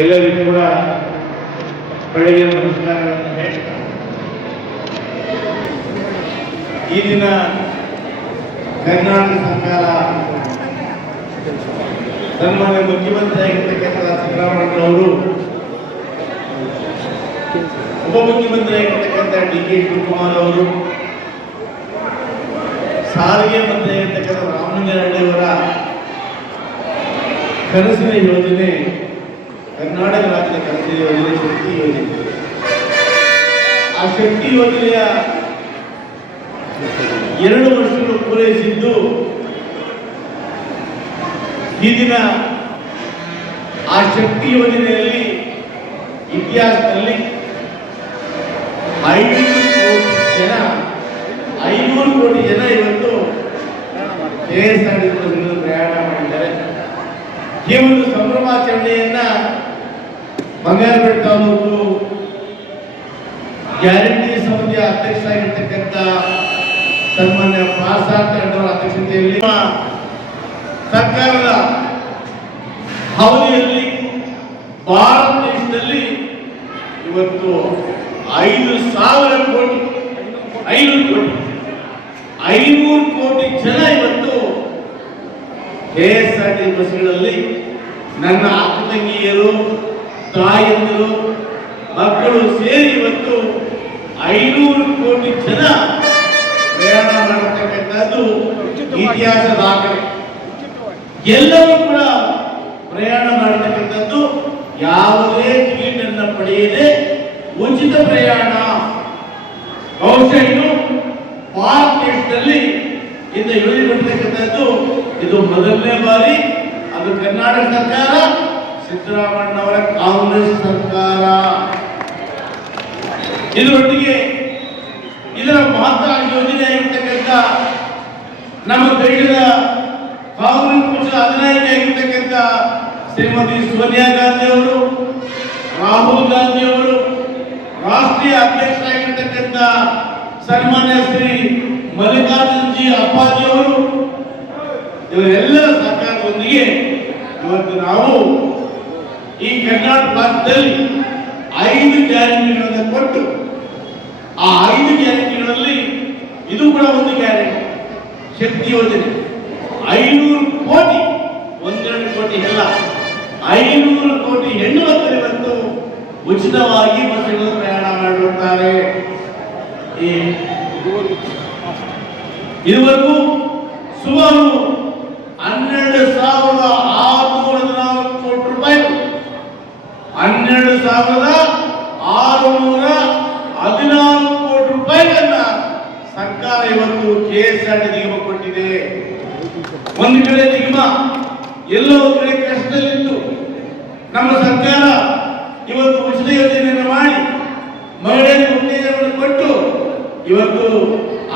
ಎಲ್ಲರಿಗೂ ಕೂಡ ಬೆಳಗ್ಗೆ ನಮಸ್ಕಾರಗಳನ್ನು ಹೇಳ್ತಾ ಈ ದಿನ ಕರ್ನಾಟಕ ಸರ್ಕಾರ ಸನ್ಮಾನ್ಯ ಮುಖ್ಯಮಂತ್ರಿ ಆಗಿರ್ತಕ್ಕಂಥ ಸಿದ್ದರಾಮಯ್ಯನವರು ಉಪಮುಖ್ಯಮಂತ್ರಿ ಆಗಿರ್ತಕ್ಕಂಥ ಡಿ.ಕೆ. ಶಿವಕುಮಾರ್ ಅವರು ಸಾರಿಗೆ ಮಂತ್ರಿ ಆಗಿರ್ತಕ್ಕಂಥ ರಾಮಲಿಂಗಾರೆಡ್ಡಿ ಅವರ ಕನಸಿನ ಯೋಜನೆ ಕರ್ನಾಟಕ ರಾಜ್ಯದ ಕನಸಿನ ಯೋಜನೆ ಶಕ್ತಿ ಯೋಜನೆ. ಆ ಶಕ್ತಿ ಯೋಜನೆಯ 2 ವರ್ಷಗಳು ಪೂರೈಸಿದ್ದು ಈ ದಿನ ಆ ಶಕ್ತಿ ಯೋಜನೆಯಲ್ಲಿ ಇತಿಹಾಸದಲ್ಲಿ 500 ಕೋಟಿ ಜನ ಇವತ್ತು KSRTC ಬಸ್ಗಳಲ್ಲಿ ಪ್ರಯಾಣ ಮಾಡಿದ್ದಾರೆ. ಈ ಒಂದು ಸಂಭ್ರಮಾಚರಣೆಯನ್ನ ಬಂಗಾರಪೇಟೆ ತಾಲೂಕು ಗ್ಯಾರಂಟಿ ಸಮಿತಿಯ ಅಧ್ಯಕ್ಷರಾಗಿರ್ತಕ್ಕಂಥ ಸನ್ಮಾನ್ಯ ಪ್ರಸಾದ್ ಅವರ ಅಧ್ಯಕ್ಷತೆಯಲ್ಲಿ ಸರ್ಕಾರದ ಅವಧಿಯಲ್ಲಿ ಭಾರತ ದೇಶದಲ್ಲಿ ಇವತ್ತು 5,000 ಕೋಟಿ 500 ಕೋಟಿ ಜನ ಇವತ್ತು KSRTC ಬಸ್ಗಳಲ್ಲಿ ನನ್ನ ಅಕ್ಕ ತಂಗಿಯರು ತಾಯಂದಿರು ಮಕ್ಕಳು ಸೇರಿ ಇವತ್ತು 500 ಕೋಟಿ ಜನ ಪ್ರಯಾಣ ಮಾಡತಕ್ಕಂಥದ್ದು ಇತಿಹಾಸ ದಾಖಲೆ. ಎಲ್ಲರೂ ಕೂಡ ಪ್ರಯಾಣ ಮಾಡತಕ್ಕಂಥದ್ದು ಯಾವುದೇ ಟಿಕೆಟ್ ಅನ್ನು ಪಡೆಯದೆ ಉಚಿತ ಪ್ರಯಾಣ. ಬಹುಶಃ ಇದು ಭಾರತ ದೇಶದಲ್ಲಿ ಇಂದ ಯೋಜನೆಗೊಳಿಸತಕ್ಕಂಥದ್ದು ಇದು ಮೊದಲನೇ ಬಾರಿ. ಅದು ಕರ್ನಾಟಕ ಸರ್ಕಾರ, ಸಿದ್ದರಾಮಯ್ಯನವರ ಕಾಂಗ್ರೆಸ್ ಸರ್ಕಾರ. ಇದರೊಟ್ಟಿಗೆ ಇದರ ಮಹತ್ವ ಯೋಜನೆ ಆಗಿರ್ತಕ್ಕಂಥ ನಮ್ಮ ದೇಶದ ಕಾಂಗ್ರೆಸ್ ಪಕ್ಷದ ಅಧಿನಾಯಕಿ ಆಗಿರ್ತಕ್ಕಂಥ ಶ್ರೀಮತಿ ಸೋನಿಯಾ ಗಾಂಧಿ ಅವರು, ರಾಹುಲ್ ಗಾಂಧಿ ಅವರು, ರಾಷ್ಟ್ರೀಯ ಅಧ್ಯಕ್ಷರಾಗಿರ್ತಕ್ಕಂಥ ಸನ್ಮಾನ್ಯ ಶ್ರೀ ಮಲ್ಲಿಕಾರ್ಜುನ್ ಜಿ ಅಪ್ಪಾಜಿ ಅವರು, ಇವರೆಲ್ಲರ ಸರ್ಕಾರದೊಂದಿಗೆ ಇವತ್ತು ನಾವು ಈ ಕರ್ನಾಟಕ ರಾಜ್ಯದಲ್ಲಿ 5 ಗ್ಯಾರಂಟಿಗಳನ್ನು ಕೊಟ್ಟು ಆ 5 ಗ್ಯಾರಂಟಿಗಳಲ್ಲಿ ಇದು ಕೂಡ ಒಂದು ಗ್ಯಾರಂಟಿ ಶಕ್ತಿ ಯೋಜನೆ. 500 ಕೋಟಿ, 1-2 ಕೋಟಿ ಎಲ್ಲ, 500 ಕೋಟಿ ಹೆಣ್ಣು ಮಕ್ಕಳು ಇವತ್ತು ಉಚಿತವಾಗಿ ಬಸ್ಸುಗಳು ಪ್ರಯಾಣ ಮಾಡಿರುತ್ತಾರೆ. ಇದುವರೆಗೂ ಸುಮಾರು 12,614 ಕೋಟಿ ರೂಪಾಯಿ, 12,614 ಕೋಟಿ ರೂಪಾಯಿಗಳನ್ನ ಸರ್ಕಾರ ಇವತ್ತು KSRTC ನಿಗಮ ಕೊಟ್ಟಿದೆ. ಒಂದು ಕಡೆ ನಿಗಮ ಎಲ್ಲೋ ಒಂದು ಕಡೆ ಕಷ್ಟದಲ್ಲಿತ್ತು. ನಮ್ಮ ಸರ್ಕಾರ ಇವತ್ತು ಉಚಿತ ಯೋಜನೆಯನ್ನು ಮಾಡಿ ಮಹಿಳೆಯರಿಗೆ ಉತ್ತೇಜನವನ್ನು ಕೊಟ್ಟು ಇವತ್ತು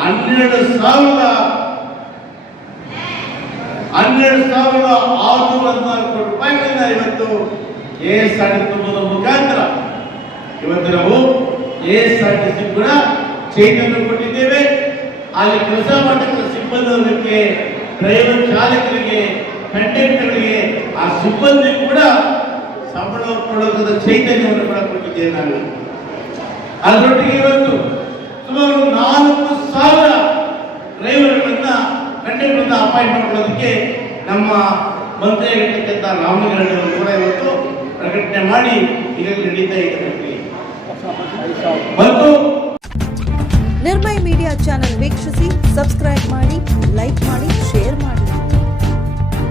12,614 ಕೋಟಿ ರೂಪಾಯಿಗಳಿಂದ ಇವತ್ತು KSRTC ತುಂಬುವುದರ ಮುಖಾಂತರ ಇವತ್ತು ನಾವು KSRTC ಕೂಡ ಚೈತನ್ಯ ಕೊಟ್ಟಿದ್ದೇವೆ. ಅಲ್ಲಿ ಕೆಲಸ ಮಾಡತಕ್ಕಂಥ ಸಿಬ್ಬಂದಿ ವರ್ಗಕ್ಕೆ, ಡ್ರೈವರ್ ಚಾಲಕರಿಗೆ, ಕಂಡಕ್ಟರ್ಗಳಿಗೆ, ಆ ಸಿಬ್ಬಂದಿ ಕೂಡ ಸಂಬಳ ಕೊಡೋದ ಚೈತನ್ಯವನ್ನು ಕೂಡ ಕೊಟ್ಟಿದ್ದೇವೆ ನಾವು. ಅದರೊಟ್ಟಿಗೆ ಇವತ್ತು ಸುಮಾರು 4,000 ಡ್ರೈವರ್ಗಳನ್ನ, ಕಂಡಕ್ಟರ್ಗಳನ್ನ ಅಪಾಯಿಂಟ್ ಮಾಡೋದಕ್ಕೆ ನಮ್ಮ ಮಂತ್ರಿ ಆಗಿರ್ತಕ್ಕಂಥ ರಾಮಲಿಂಗಾರೆಡ್ಡಿ ಅವರು ಕೂಡ ಇವತ್ತು ಪ್ರಕಟಣೆ ಮಾಡಿ ಈಗಾಗಲೇ ನಡೀತಾ ಇದ್ದಾರೆ. ಮತ್ತು ನಿರ್ಮಯ ಮೀಡಿಯಾ ಚಾನೆಲ್ ವೀಕ್ಷಿಸಿ, ಸಬ್ಸ್ಕ್ರೈಬ್ ಮಾಡಿ, ಲೈಕ್ ಮಾಡಿ,